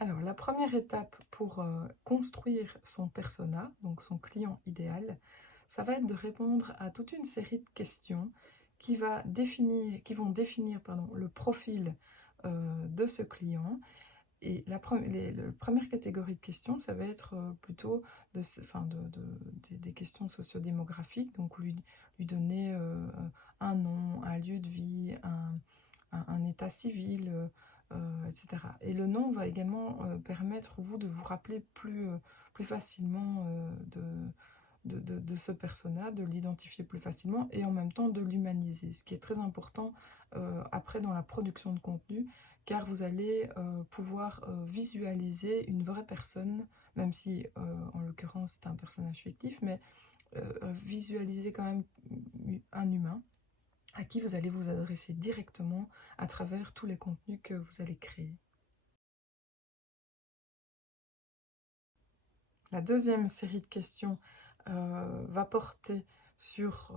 Alors, la première étape pour construire son persona, donc son client idéal, ça va être de répondre à toute une série de questions qui vont définir pardon, le profil de ce client. Et la première catégorie de questions, ça va être plutôt des questions sociodémographiques, donc lui donner un nom, un lieu de vie, un état civil, etc. Et le nom va également permettre, vous, de vous rappeler plus facilement de ce persona, de l'identifier plus facilement et en même temps de l'humaniser, ce qui est très important après dans la production de contenu, car vous allez pouvoir visualiser une vraie personne, même si en l'occurrence c'est un personnage fictif, mais visualiser quand même un humain à qui vous allez vous adresser directement à travers tous les contenus que vous allez créer. La deuxième série de questions va porter sur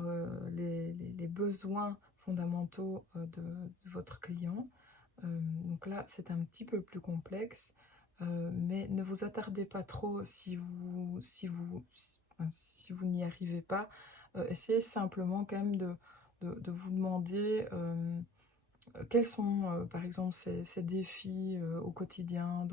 les besoins fondamentaux de votre client. Donc là, c'est un petit peu plus complexe, mais ne vous attardez pas trop si vous n'y arrivez pas. Essayez simplement quand même de vous demander quels sont, par exemple, ces défis au quotidien,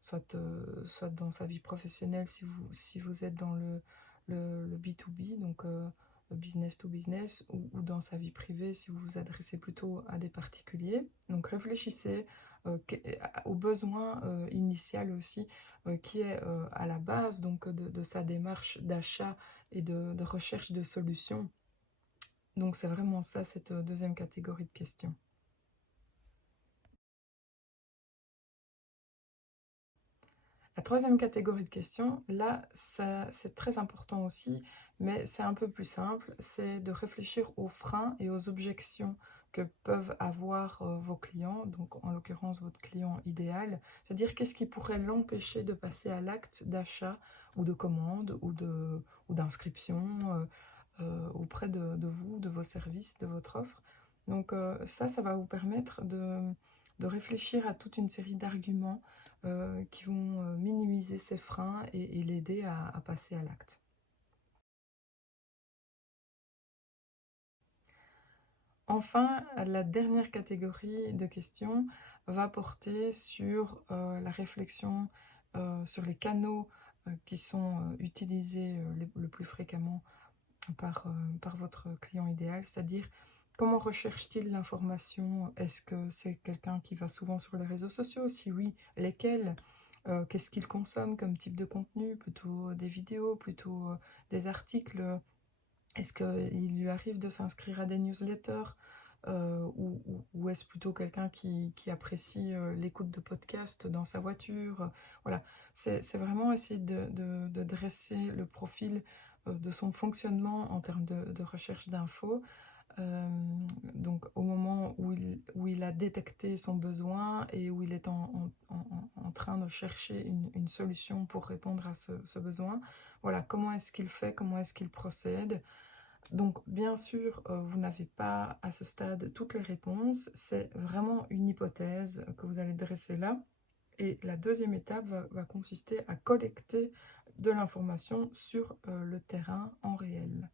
soit dans sa vie professionnelle, si vous êtes dans le B2B, donc le business to business, ou dans sa vie privée, si vous vous adressez plutôt à des particuliers. Donc réfléchissez au besoin initial aussi, qui est à la base donc, de sa démarche d'achat et de recherche de solutions. Donc c'est vraiment ça, cette deuxième catégorie de questions. La troisième catégorie de questions, là, ça, c'est très important aussi, mais c'est un peu plus simple, c'est de réfléchir aux freins et aux objections que peuvent avoir vos clients, donc en l'occurrence votre client idéal, c'est-à-dire qu'est-ce qui pourrait l'empêcher de passer à l'acte d'achat ou de commande ou d'inscription auprès de vous, de vos services, de votre offre. Donc ça va vous permettre de réfléchir à toute une série d'arguments qui vont minimiser ces freins et l'aider à passer à l'acte. Enfin, la dernière catégorie de questions va porter sur la réflexion sur les canaux qui sont utilisés le plus fréquemment par votre client idéal, c'est-à-dire comment recherche-t-il l'information? Est-ce que c'est quelqu'un qui va souvent sur les réseaux sociaux? Si oui, lesquels? Qu'est-ce qu'il consomme comme type de contenu? Plutôt des vidéos, plutôt des articles? Est-ce qu'il lui arrive de s'inscrire à des newsletters? Ou est-ce plutôt quelqu'un qui apprécie l'écoute de podcasts dans sa voiture? Voilà, c'est vraiment essayer de dresser le profil de son fonctionnement en termes de recherche d'infos. Euh, donc au moment où il a détecté son besoin et où il est en train de chercher une solution pour répondre à ce besoin, voilà, comment est-ce qu'il fait, comment est-ce qu'il procède? Donc, bien sûr, vous n'avez pas à ce stade toutes les réponses. C'est vraiment une hypothèse que vous allez dresser là. Et la deuxième étape va consister à collecter de l'information sur le terrain en réel.